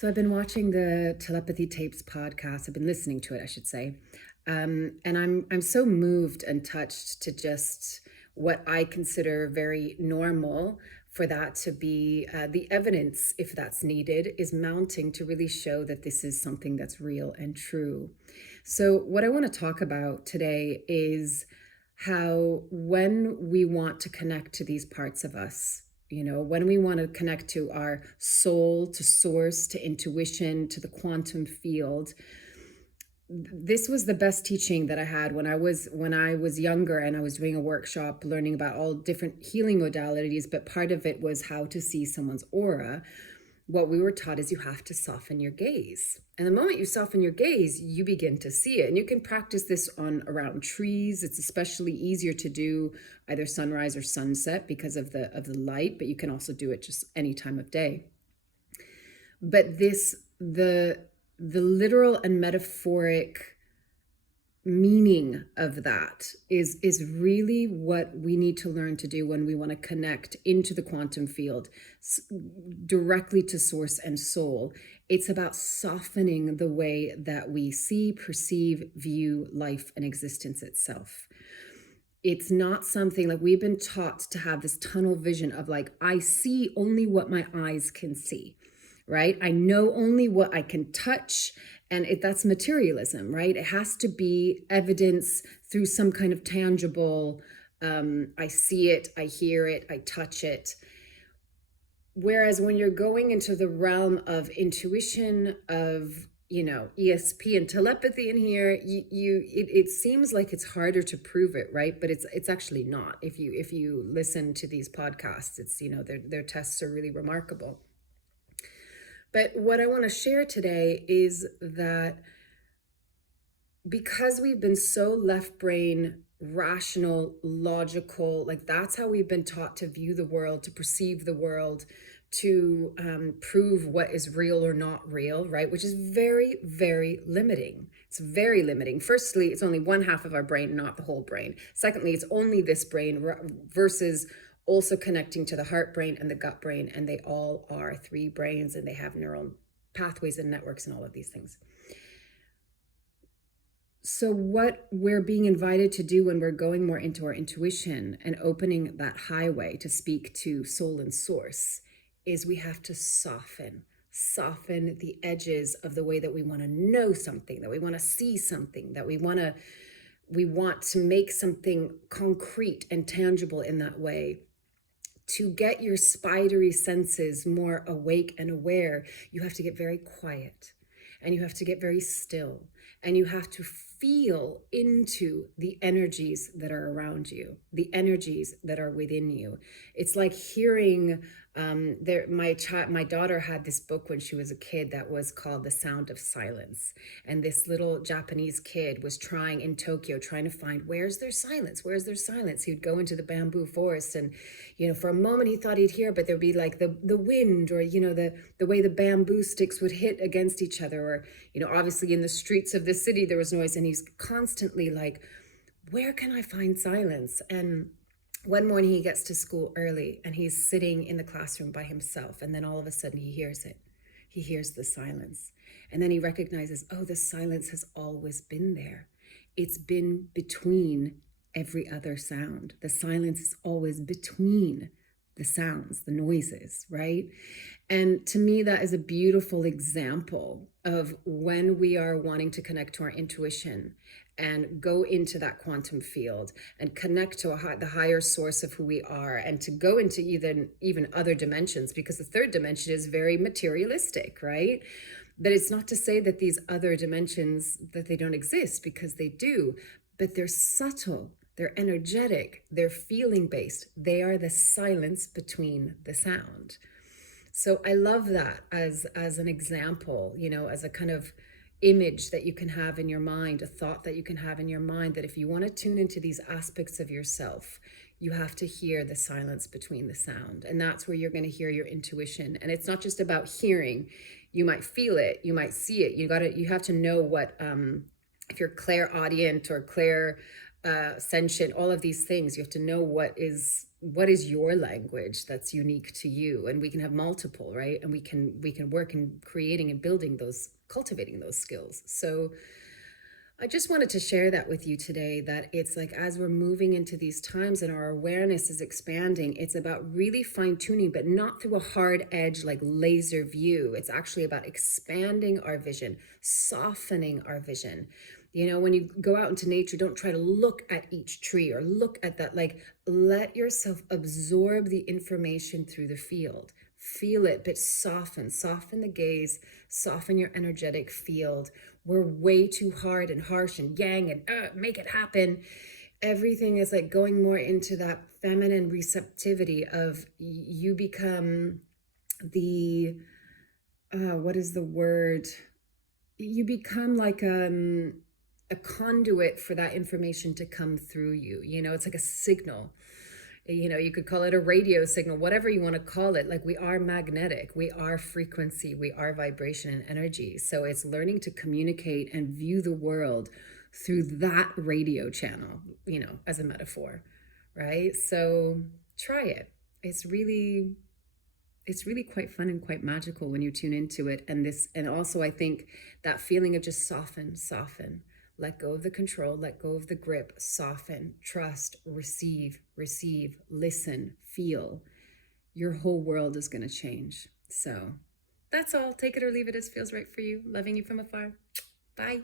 So I've been watching the Telepathy Tapes podcast. I've been listening to it, I should say. And I'm so moved and touched to just what I consider very normal for that to be the evidence, if that's needed, is mounting to really show that this is something that's real and true. So what I want to talk about today is how when we want to connect to these parts of us, when we want to connect to our soul, to source, to intuition, to the quantum field. This was the best teaching that I had when I was younger, and I was doing a workshop learning about all different healing modalities, but part of it was how to see someone's aura. What we were taught is you have to soften your gaze. And the moment you soften your gaze, you begin to see it. And you can practice this on around trees. It's especially easier to do either sunrise or sunset because of the light, but you can also do it just any time of day. But the literal and metaphoric meaning of that is really what we need to learn to do when we want to connect into the quantum field directly to source and soul. It's about softening the way that we see, perceive, view life and existence itself. It's not something like we've been taught to have this tunnel vision of like, I see only what my eyes can see, right? I know only what I can touch. And that's materialism, right? It has to be evidence through some kind of tangible, I see it, I hear it, I touch it. Whereas when you're going into the realm of intuition, of, ESP and telepathy in here, it seems like it's harder to prove it, right? But it's actually not. If you listen to these podcasts, it's, their tests are really remarkable. But what I want to share today is that because we've been so left brain, rational, logical, like that's how we've been taught to view the world, to perceive the world, to prove what is real or not real, right? Which is very, very limiting. It's very limiting. Firstly, it's only one half of our brain, not the whole brain. Secondly, it's only this brain versus also connecting to the heart brain and the gut brain, and they all are three brains, and they have neural pathways and networks and all of these things. So what we're being invited to do when we're going more into our intuition and opening that highway to speak to soul and source is we have to soften the edges of the way that we want to know something, that we want to see something, that we want to make something concrete and tangible in that way. To get your spidery senses more awake and aware, you have to get very quiet, and you have to get very still, and you have to feel into the energies that are around you, the energies that are within you. It's like hearing, my daughter had this book when she was a kid that was called The Sound of Silence. And this little Japanese kid was trying in Tokyo, trying to find, where's their silence? Where's their silence? He would go into the bamboo forest, and, for a moment he thought he'd hear, but there'd be like the wind, or, the way the bamboo sticks would hit against each other, or, obviously in the streets of the city there was noise, and he's constantly like, where can I find silence? And one morning he gets to school early, and he's sitting in the classroom by himself, and then all of a sudden he hears it. He hears the silence, and then he recognizes, oh, the silence has always been there. It's been between every other sound. The silence is always between the sounds, the noises, right? And to me, that is a beautiful example of when we are wanting to connect to our intuition and go into that quantum field and connect to the higher source of who we are, and to go into even other dimensions, because the third dimension is very materialistic, right? But it's not to say that these other dimensions, that they don't exist, because they do, but they're subtle, they're energetic, they're feeling based. They are the silence between the sound. So I love that as an example, as a kind of image that you can have in your mind, a thought that you can have in your mind, that if you want to tune into these aspects of yourself, you have to hear the silence between the sound. And that's where you're going to hear your intuition. And it's not just about hearing. You might feel it, you might see it. You have to know what, if you're clairaudient or ascension, all of these things, you have to know what is what is your language that's unique to you, and we can have multiple, right? And we can work in creating and building those, cultivating those skills. So I just wanted to share that with you today, that it's like, as we're moving into these times and our awareness is expanding, it's about really fine tuning, but not through a hard edge, like laser view. It's actually about expanding our vision, softening our vision. When you go out into nature, don't try to look at each tree or look at that. Like, let yourself absorb the information through the field. Feel it, but soften the gaze, soften your energetic field. We're way too hard and harsh and yang and make it happen. Everything is like going more into that feminine receptivity of, you become the, what is the word? You become like a conduit for that information to come through you. It's like a signal. You could call it a radio signal, whatever you want to call it. Like, we are magnetic, we are frequency, we are vibration and energy. So it's learning to communicate and view the world through that radio channel, as a metaphor, right? So try it. It's really quite fun and quite magical when you tune into it. And also, I think that feeling of just soften, let go of the control, let go of the grip, soften, trust, receive, listen, feel. Your whole world is going to change. So that's all. Take it or leave it as feels right for you. Loving you from afar. Bye.